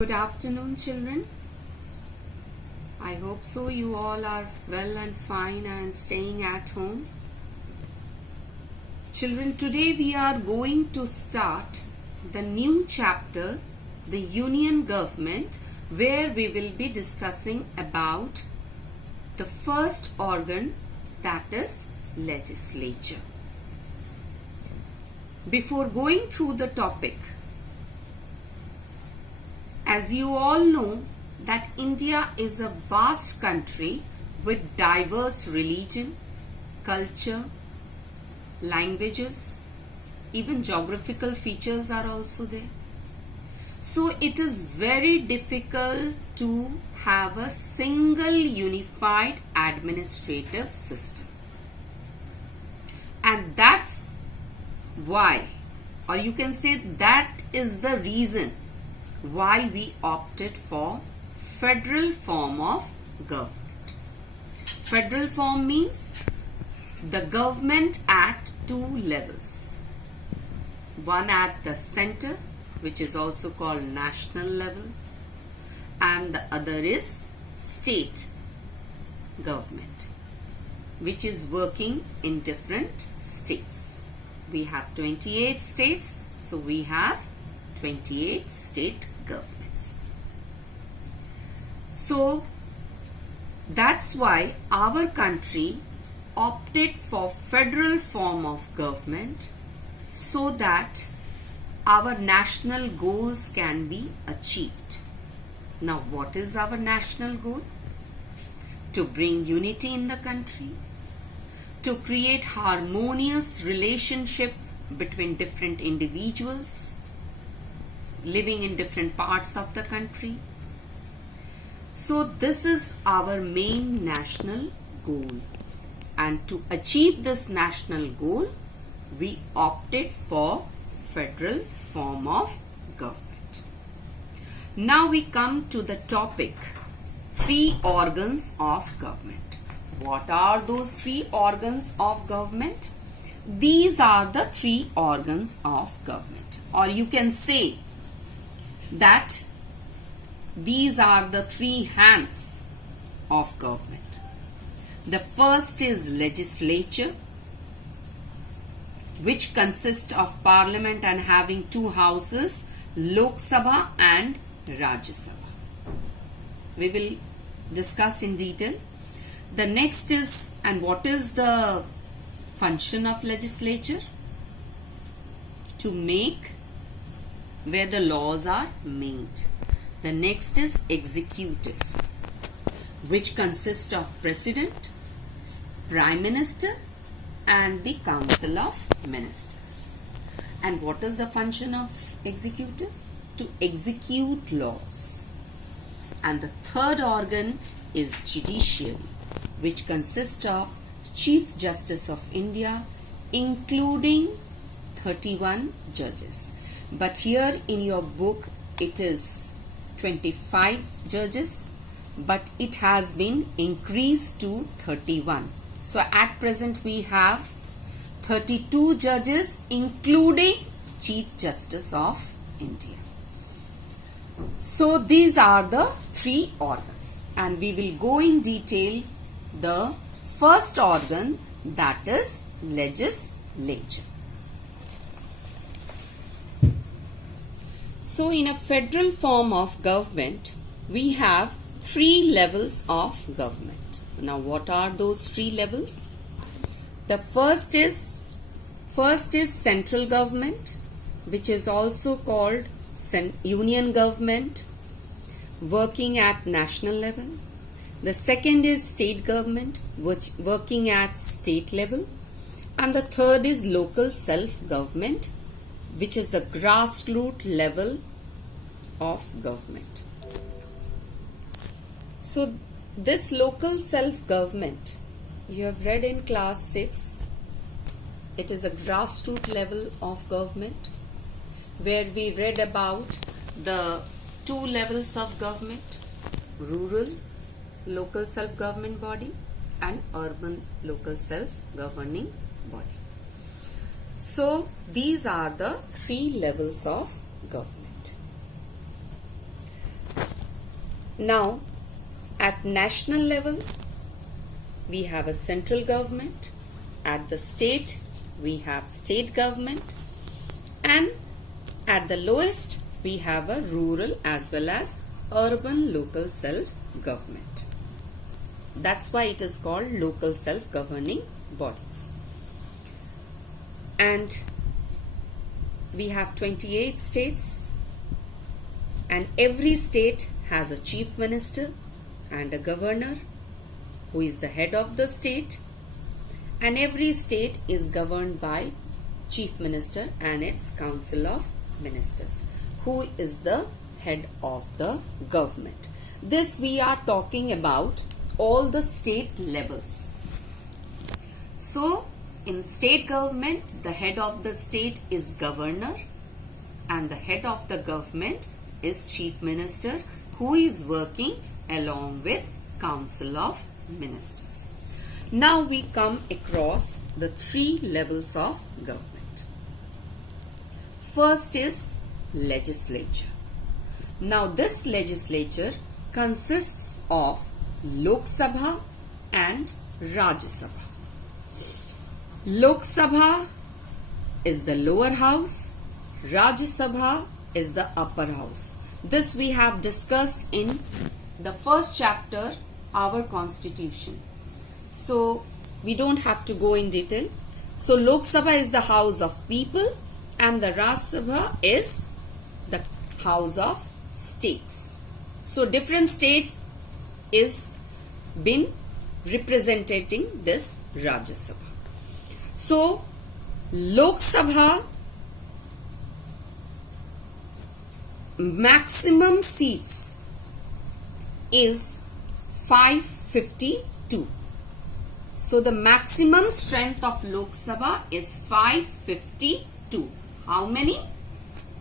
Good afternoon, children. I hope so you all are well and fine and staying at home. Children, today we are going to start the new chapter, the Union Government, where we will be discussing about the first organ, that is legislature. Before going through the topic, as you all know that India is a vast country with diverse religion, culture, languages, even geographical features are also there. So it is very difficult to have a single unified administrative system. And that's why, or you can say that is the reason why we opted for federal form of government. Federal form means the government at two levels. One at the center, which is also called national level, and the other is state government, which is working in different states. We have 28 states, so we have 28 state governments. So that's why our country opted for federal form of government so that our national goals can be achieved. Now, what is our national goal? To bring unity in the country, to create harmonious relationship between different individuals living in different parts of the country. So this is our main national goal, and to achieve this national goal we opted for federal form of government. Now we come to the topic, three organs of government. What are those three organs of government? These are the three organs of government, or you can say that these are the three hands of government. The first is legislature, which consists of parliament and having two houses, Lok Sabha and Rajya Sabha. We will discuss in detail. The next is, and what is the function of legislature? To make where the laws are made. The next is executive, which consists of president, prime minister and the council of ministers. And what is the function of executive? To execute laws. And the third organ is judiciary, which consists of Chief Justice of India, including 31 judges. But here in your book it is 25 judges, but it has been increased to 31. So at present we have 32 judges, including Chief Justice of India. So these are the three organs, and we will go in detail the first organ, that is legislature. So in a federal form of government, we have three levels of government. Now what are those three levels? The first is central government, which is also called union government, working at national level. The second is state government, which working at state level. And the third is local self-government, which is the grassroots level of government. So this local self-government, you have read in class 6, it is a grassroots level of government, where we read about the two levels of government, rural local self-government body and urban local self-governing body. So these are the three levels of government. Now, at national level, we have a central government. At the state, we have state government. And at the lowest, we have a rural as well as urban local self-government. That's why it is called local self-governing bodies. And we have 28 states, and every state has a chief minister and a governor who is the head of the state, and every state is governed by chief minister and its council of ministers, who is the head of the government. This we are talking about all the state levels. So in state government, the head of the state is governor and the head of the government is chief minister, who is working along with council of ministers. Now we come across the three levels of government. First is legislature. Now this legislature consists of Lok Sabha and Rajya Sabha. Lok Sabha is the lower house, Rajya Sabha is the upper house. This we have discussed in the first chapter, our constitution. So we don't have to go in detail. So Lok Sabha is the house of people and the Rajya Sabha is the house of states. So different states is been representing this Rajya Sabha. So Lok Sabha maximum seats is 552. So the maximum strength of Lok Sabha is 552. How many?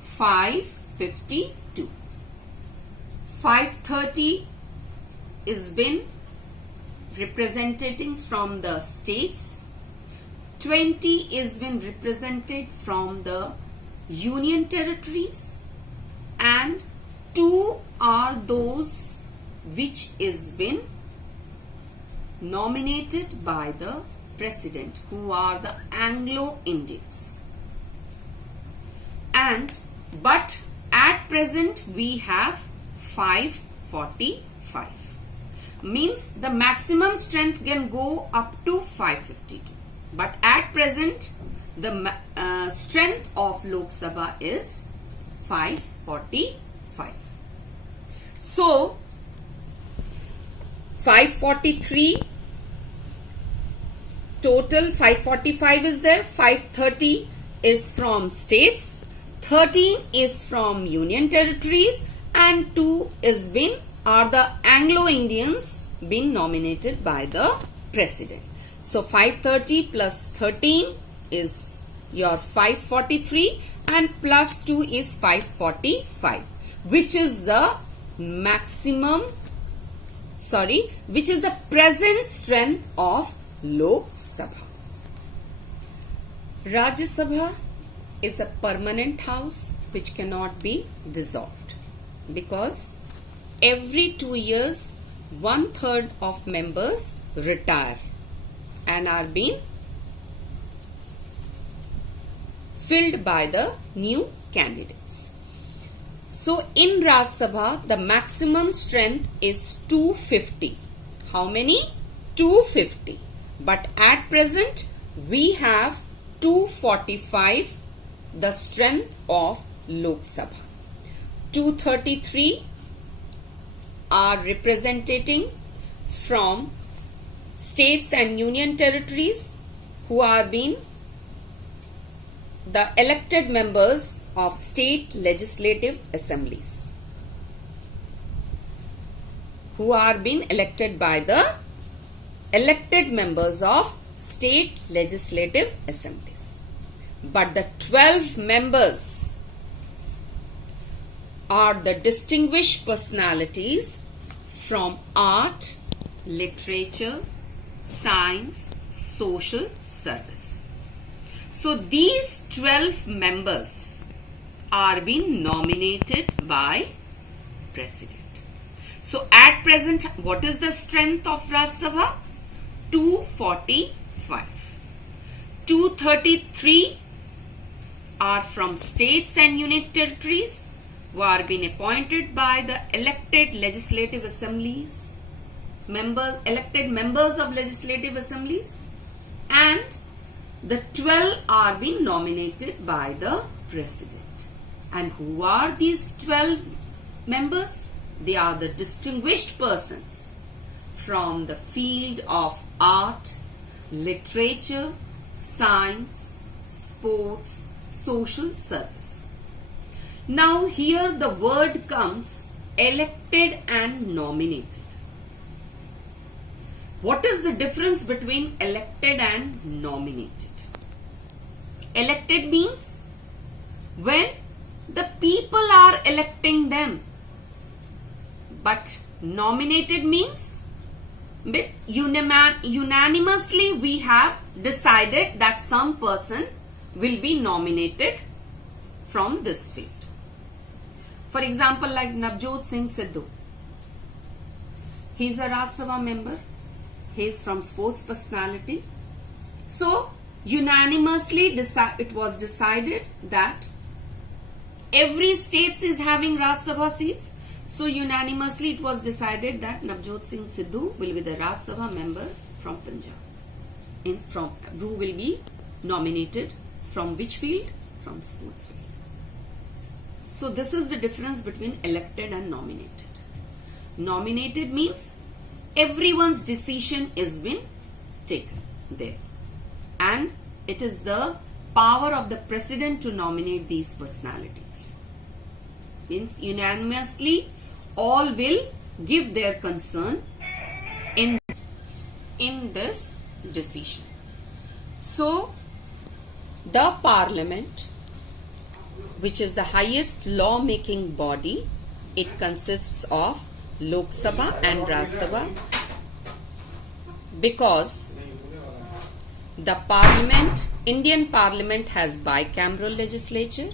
552. 530 is been representing from the states. 20 is been represented from the union territories. And 2 are those which is been nominated by the president, who are the Anglo-Indians. But at present we have 545. Means the maximum strength can go up to 552. But at present the strength of Lok Sabha is 545. So 543 total, 545 is there, 530 is from states, 13 is from union territories, and 2 is are the Anglo-Indians been nominated by the president. So 530 plus 13 is your 543 and plus 2 is 545, which is the which is the present strength of Lok Sabha. Rajya Sabha is a permanent house which cannot be dissolved, because every 2 years 1/3 of members retire and are being filled by the new candidates. So in Rajya Sabha the maximum strength is 250. How many? 250. But at present we have 245, the strength of Lok Sabha. 233 are representing from states and union territories, who are being the elected members of state legislative assemblies, who are being elected by the elected members of state legislative assemblies. But the 12 members are the distinguished personalities from art, literature, science, social service. So these 12 members are being nominated by president. So at present, what is the strength of Rajya Sabha? 245. 233 are from states and union territories who are being appointed by the elected legislative assemblies, elected members of legislative assemblies, and the 12 are being nominated by the president. And who are these 12 members? They are the distinguished persons from the field of art, literature, science, sports, social service. Now here the word comes elected and nominated. What is the difference between elected and nominated? Elected means when the people are electing them, but nominated means unanimously we have decided that some person will be nominated from this field. For example, like Navjot Singh Sidhu. He is a Rajya Sabha member. He is from sports personality. So, unanimously it was decided that every state is having Rajya Sabha seats. So, unanimously it was decided that Navjot Singh Sidhu will be the Rajya Sabha member from Punjab. Who will be nominated from which field? From sports field. So, this is the difference between elected and nominated. Nominated means everyone's decision is been taken there. And it is the power of the president to nominate these personalities. Means unanimously all will give their concern in this decision. So, the parliament, which is the highest law-making body, it consists of Lok Sabha and Rajya Sabha, because the parliament, Indian parliament has bicameral legislature,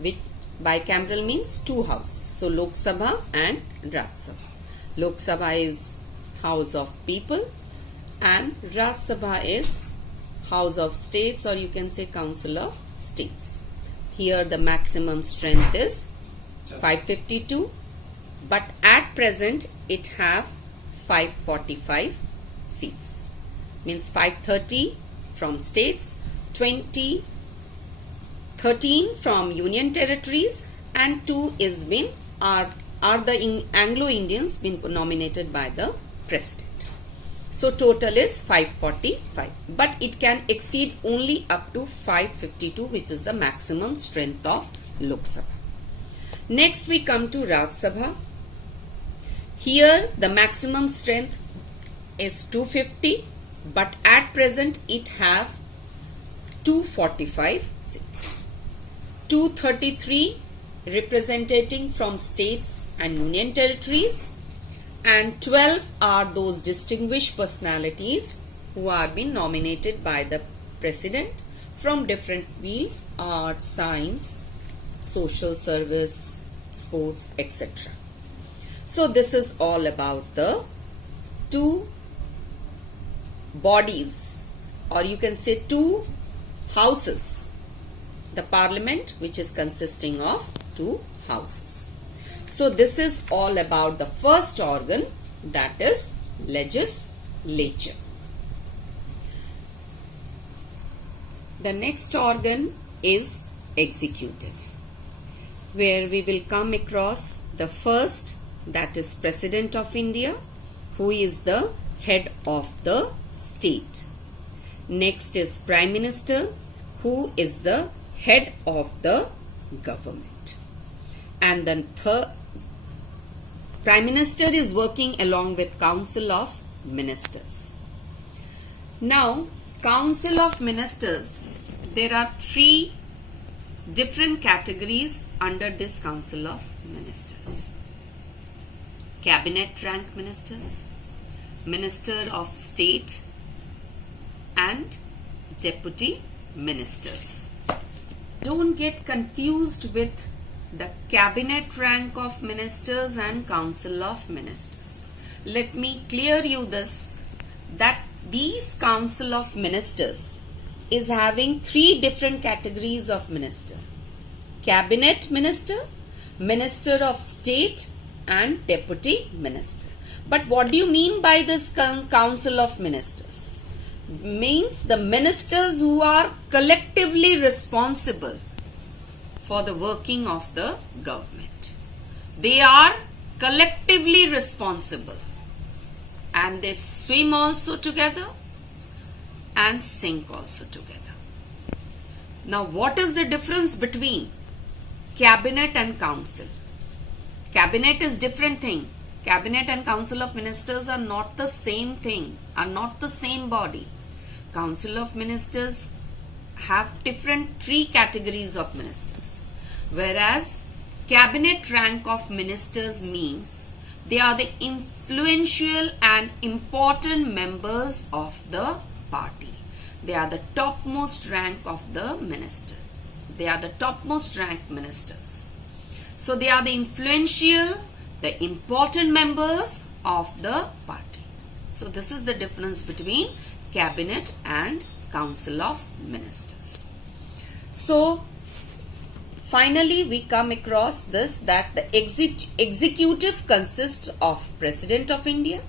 which bicameral means two houses. So Lok Sabha and Rajya Sabha. Lok Sabha is house of people and Rajya Sabha is house of states, or you can say council of states. Here the maximum strength is 552, but at present it have 545 seats. Means 530 from states, 13 from union territories, and 2 is been are the Anglo-Indians been nominated by the president. So total is 545, but it can exceed only up to 552, which is the maximum strength of Lok Sabha. Next we come to Rajya Sabha. Here the maximum strength is 250, but at present it have 245 seats. 233 representing from states and union territories, and 12 are those distinguished personalities who are being nominated by the president from different fields: art, science, social service, sports, etc. So this is all about the two bodies, or you can say two houses. The parliament, which is consisting of two houses. So this is all about the first organ, that is legislature. The next organ is executive, where we will come across the first, that is President of India, who is the head of the state. Next is Prime Minister, who is the head of the government. And then Prime Minister is working along with Council of Ministers. Now, Council of Ministers, there are 3 different categories under this Council of Ministers. Cabinet rank ministers, Minister of State, and Deputy Ministers. Don't get confused with the cabinet rank of ministers and council of ministers. Let me clear you this, that these council of ministers is having three different categories of minister: cabinet minister, minister of state, and deputy minister. But what do you mean by this council of ministers? Means the ministers who are collectively responsible for the working of the government. They are collectively responsible, and they swim also together and sink also together. Now, what is the difference between cabinet and council? Cabinet is different thing. Cabinet and council of ministers are not the same thing, are not the same body. Council of ministers have different three categories of ministers, whereas cabinet rank of ministers means they are the influential and important members of the party. They are the topmost rank of the minister. They are the topmost rank ministers. So they are the influential, the important members of the party. So this is the difference between cabinet and council of ministers. So finally we come across this, that the executive consists of President of India,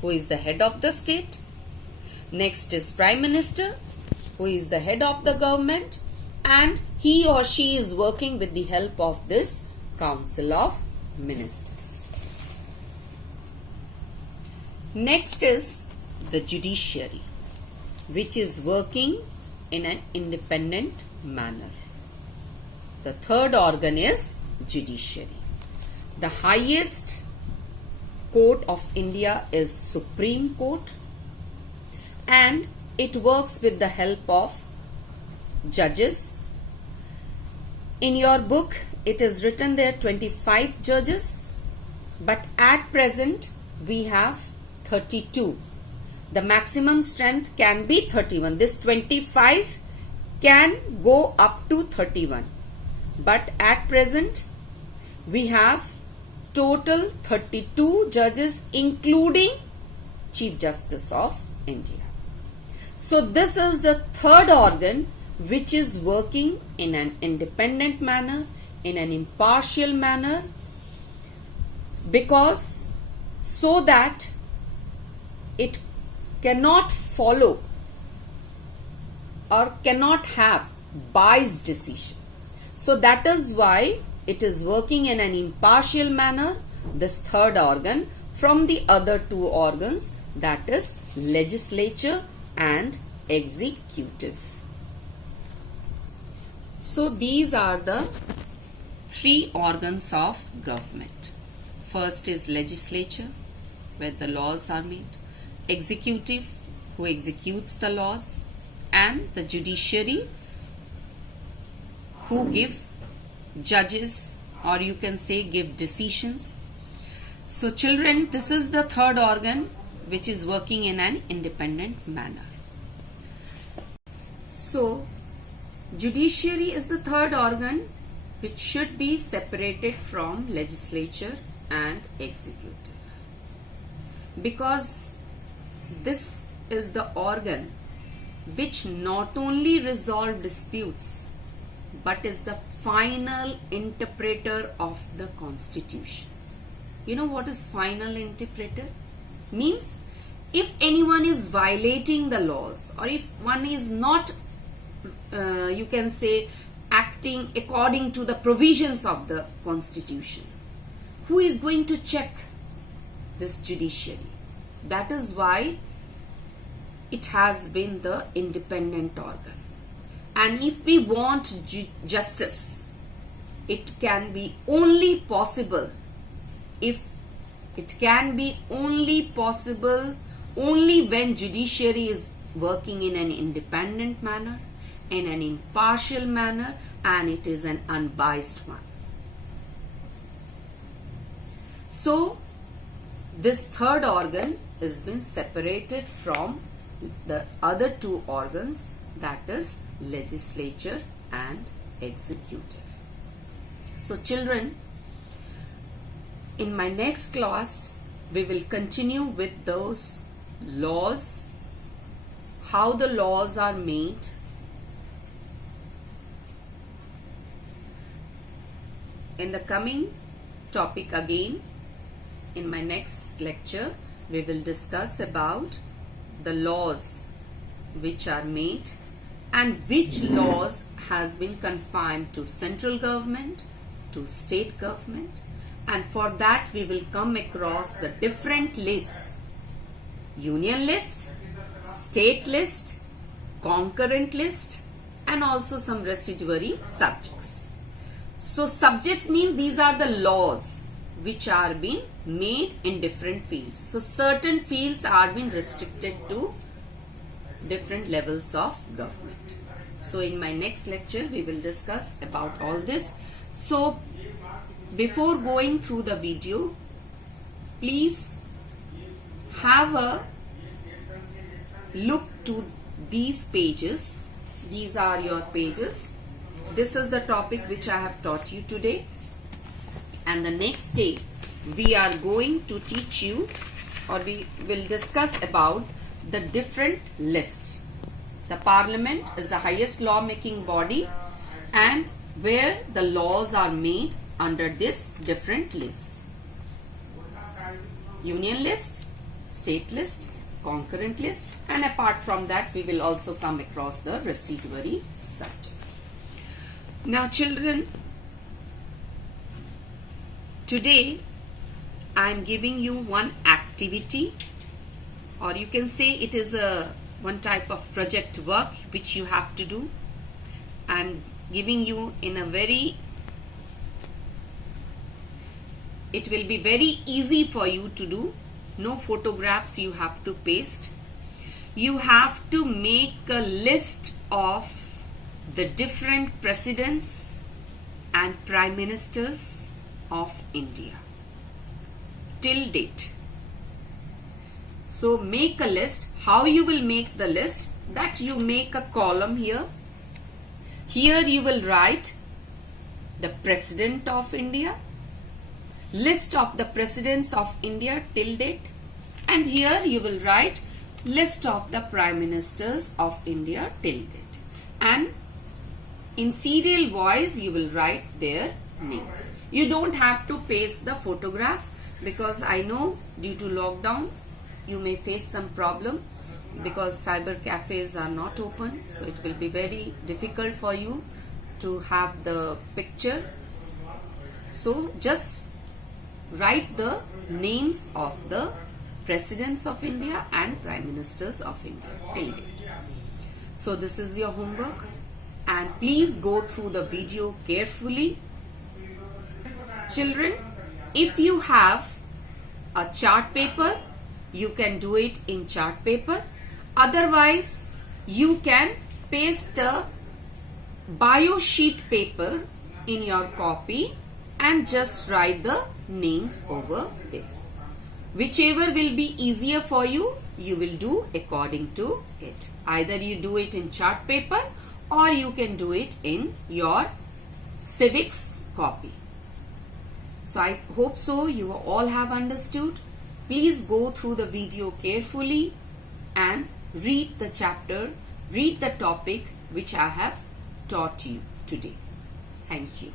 who is the head of the state. Next is Prime Minister, who is the head of the government, and he or she is working with the help of this council of ministers. Next is the judiciary, which is working in an independent manner. The third organ is judiciary. The highest court of India is Supreme Court, and it works with the help of judges. In your book, it is written there 25 judges, but at present we have 32. The maximum strength can be 31. This 25 can go up to 31. But at present we have total 32 judges, including Chief Justice of India. So this is the third organ which is working in an independent manner, in an impartial manner, because so that it cannot follow or cannot have biased decision. So that is why it is working in an impartial manner, this third organ, from the other two organs, that is legislature and executive. So these are the three organs of government. First is legislature, where the laws are made, executive, who executes the laws, and the judiciary, who give judges, or you can say give decisions. So children, this is the third organ which is working in an independent manner. So judiciary is the third organ which should be separated from legislature and executive, because this is the organ which not only resolve disputes but is the final interpreter of the constitution. You know what is final interpreter? Means if anyone is violating the laws, or if one is not you can say acting according to the provisions of the constitution, who is going to check? This judiciary. That is why it has been the independent organ. And if we want justice, it can be only possible only when judiciary is working in an independent manner, in an impartial manner, and it is an unbiased one. So this third organ has been separated from the other two organs, that is legislature and executive. So children, in my next class, we will continue with those laws, how the laws are made, in the coming topic again. In my next lecture, we will discuss about the laws which are made and which laws has been confined to central government, to state government, and for that we will come across the different lists: union list, state list, concurrent list, and also some residuary subjects. So subjects mean these are the laws which are being made in different fields. So certain fields are being restricted to different levels of government. So in my next lecture we will discuss about all this. So before going through the video, please have a look to these pages. These are your pages. This is the topic which I have taught you today, and the next day we are going to teach you, or we will discuss about the different lists. The Parliament is the highest law-making body, and where the laws are made under this different lists: union list, state list, concurrent list, and apart from that we will also come across the residuary subjects. Now children, today I am giving you one activity, or you can say it is one type of project work which you have to do. I am giving you in a it will be very easy for you to do. No photographs you have to paste. You have to make a list of the different presidents and prime ministers of India till date. So make a list. How you will make the list? That you make a column here. Here you will write the President of India, list of the presidents of India till date, and here you will write list of the prime ministers of India till date, and in serial wise you will write their names. You don't have to paste the photograph, because I know due to lockdown you may face some problem, because cyber cafes are not open, so it will be very difficult for you to have the picture. So just write the names of the presidents of India and prime ministers of India till date. So this is your homework, and please go through the video carefully. Children, if you have a chart paper, you can do it in chart paper. Otherwise, you can paste a bio sheet paper in your copy and just write the names over there. Whichever will be easier for you, you will do according to it. Either you do it in chart paper or you can do it in your civics copy. So I hope so you all have understood. Please go through the video carefully and read the chapter, read the topic which I have taught you today. Thank you.